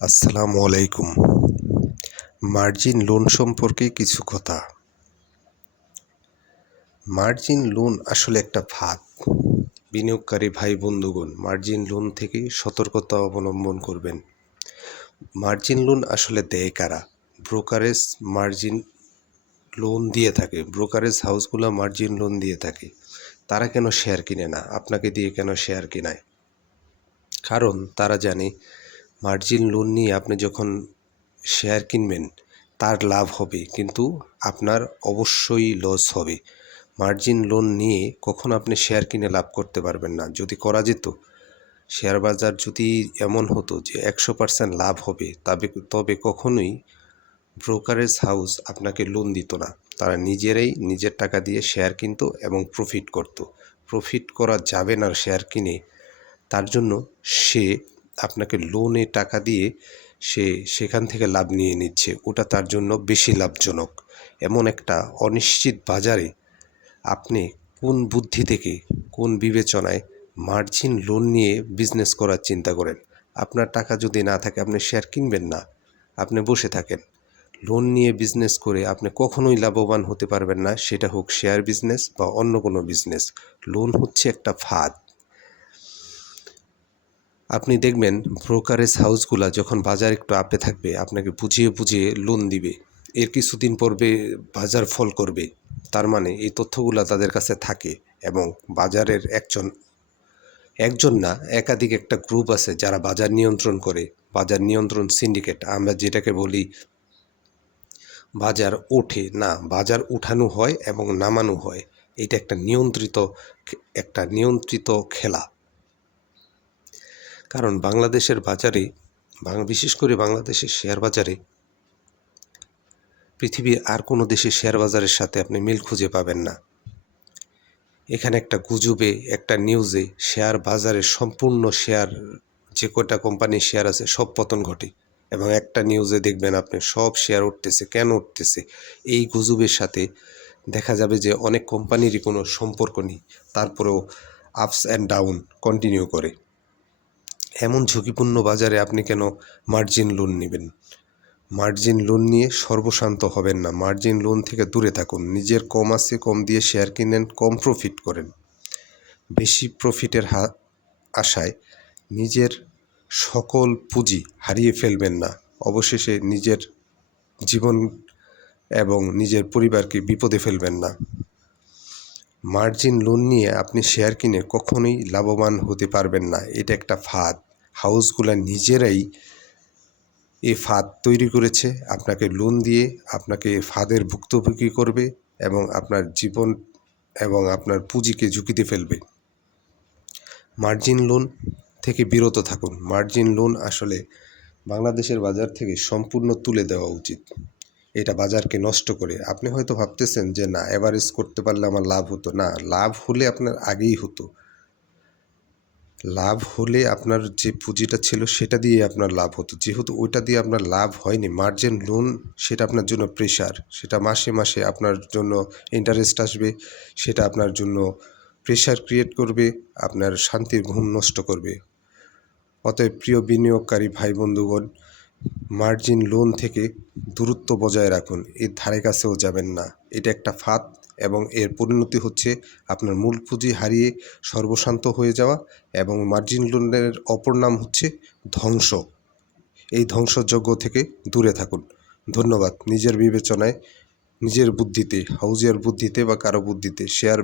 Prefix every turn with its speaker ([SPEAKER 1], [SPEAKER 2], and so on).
[SPEAKER 1] আসসালামু আলাইকুম। Margin loan সম্পর্কে কিছু কথা। মার্জিন লোন আসলে একটা ফাঁদ। বিনিয়োগকারী ভাই বন্ধুগণ, মার্জিন লোন থেকে সতর্কতা অবলম্বন করবেন। মার্জিন লোন আসলে দেয় কারা? ব্রোকারেজ মার্জিন লোন দিয়ে থাকে। ব্রোকারেজ হাউসগুলো মার্জিন লোন দিয়ে থাকে। তারা কেন শেয়ার কিনে না? আপনাকে দিয়ে কেন শেয়ার কিনায়? কারণ তারা জানে মার্জিন লোন নিয়ে আপনি যখন শেয়ার কিনবেন, তার লাভ হবে, কিন্তু আপনার অবশ্যই লস হবে। মার্জিন লোন নিয়ে কখন আপনি শেয়ার কিনে লাভ করতে পারবেন না। যদি করা যেত, শেয়ার বাজার যদি এমন হতো যে একশো পার্সেন্ট লাভ হবে, তবে তবে কখনোই ব্রোকারেজ হাউস আপনাকে লোন দিত না। তারা নিজেরাই নিজের টাকা দিয়ে শেয়ার কিনতো এবং প্রফিট করত। প্রফিট করা যাবে না শেয়ার কিনে, তার জন্য সে আপনাকে লোনে টাকা দিয়ে সে সেখান থেকে লাভ নিয়ে নিচ্ছে। ওটা তার জন্য বেশি লাভজনক। এমন একটা অনিশ্চিত বাজারে আপনি কোন বুদ্ধি থেকে, কোন বিবেচনায় মার্জিন লোন নিয়ে বিজনেস করার চিন্তা করেন? আপনার টাকা যদি না থাকে, আপনি শেয়ার কিনবেন না। আপনি বসে থাকেন। লোন নিয়ে বিজনেস করে আপনি কখনোই লাভবান হতে পারবেন না। সেটা হোক শেয়ার বিজনেস বা অন্য কোনো বিজনেস লোন হচ্ছে একটা ফাঁদ। আপনি দেখবেন ব্রোকারেজ হাউসগুলা যখন বাজার একটু আপে থাকবে, আপনাকে বুঝিয়ে বুঝিয়ে লোন দিবে। এর কিছুদিন পরবে বাজার ফল করবে। তার মানে এই তথ্যগুলো তাদের কাছে থাকে এবং বাজারের একজন একজন না, একাধিক একটা গ্রুপ আছে যারা বাজার নিয়ন্ত্রণ করে। বাজার নিয়ন্ত্রণ সিন্ডিকেট আমরা যেটাকে বলি বাজার ওঠে না, বাজার উঠানো হয় এবং নামানো হয়। এটা একটা নিয়ন্ত্রিত একটা নিয়ন্ত্রিত খেলা। কারণ বাংলাদেশের বাজারে বিশেষ করে বাংলাদেশের শেয়ার বাজারে, পৃথিবীর আর কোনো দেশের শেয়ার বাজারের সাথে আপনি মিল খুঁজে পাবেন না। এখানে একটা গুজবে, একটা নিউজে শেয়ার বাজারে সম্পূর্ণ শেয়ার, যে কটা কোম্পানির শেয়ার আছে সব পতন ঘটে। এবং একটা নিউজে দেখবেন আপনি সব শেয়ার উঠতেছে, কেন উঠতেছে? এই গুজবের সাথে দেখা যাবে যে অনেক কোম্পানিরই কোনো সম্পর্ক নেই। তারপরেও আপস অ্যান্ড ডাউন কন্টিনিউ করে। এমন ঝুঁকিপূর্ণ বাজারে আপনি কেন মার্জিন লোন নেবেন? মার্জিন লোন নিয়ে সর্বশান্ত হবেন না। মার্জিন লোন থেকে দূরে থাকুন। নিজের কম আছে, কম দিয়ে শেয়ার কিনেন, কম প্রফিট করেন। বেশি প্রফিটের হা, আশায় নিজের সকল পুঁজি হারিয়ে ফেলবেন না। অবশেষে নিজের জীবন এবং নিজের পরিবারকে বিপদে ফেলবেন না। মার্জিন লোন নিয়ে আপনি শেয়ার কিনে কখনোই লাভবান হতে পারবেন না। এটা একটা ফাঁদ। হাউসগুলো নিজেরাই এই ফাঁদ তৈরি করেছে। আপনাকে লোন দিয়ে আপনাকে ফাঁদের ভুক্তভোগী করবে এবং আপনার জীবন এবং আপনার পুঁজিকে ঝুঁকিতে ফেলবে। মার্জিন লোন থেকে বিরত থাকুন। মার্জিন লোন আসলে বাংলাদেশের বাজার থেকে সম্পূর্ণ তুলে দেওয়া উচিত। এটা বাজারকে নষ্ট করে। আপনি হয়তো ভাবতেছেন যে, না অ্যাভারেজ করতে পারলে আমার লাভ হতো। না, লাভ হলে আপনার আগেই হতো। লাভ হলে আপনার যে পুঁজিটা ছিল সেটা দিয়ে আপনার লাভ হতো। যেহেতু ওইটা দিয়ে আপনার লাভ হয়নি মার্জিন লোন সেটা আপনার জন্য প্রেশার সেটা মাসে মাসে আপনার জন্য ইন্টারেস্ট আসবে, সেটা আপনার জন্য প্রেশার ক্রিয়েট করবে, আপনার শান্তির ঘুম নষ্ট করবে। অতএব প্রিয় বিনিয়োগকারী ভাই বন্ধুগণ মার্জিন লোন থেকে দূরত্ব বজায় রাখুন, এর ধারে কাছেও যাবেন না। এটা একটা ফাঁদ এবং এর পরিণতি হচ্ছে আপনার মূল পুঁজি হারিয়ে সর্বশান্ত হয়ে যাওয়া এবং মার্জিন লোনের অপর নাম হচ্ছে ধ্বংস। এই ধ্বংসযজ্ঞ থেকে দূরে থাকুন। ধন্যবাদ নিজের বিবেচনায়, নিজের বুদ্ধিতে, হাউজিয়ার বুদ্ধিতে বা কারও বুদ্ধিতে শেয়ার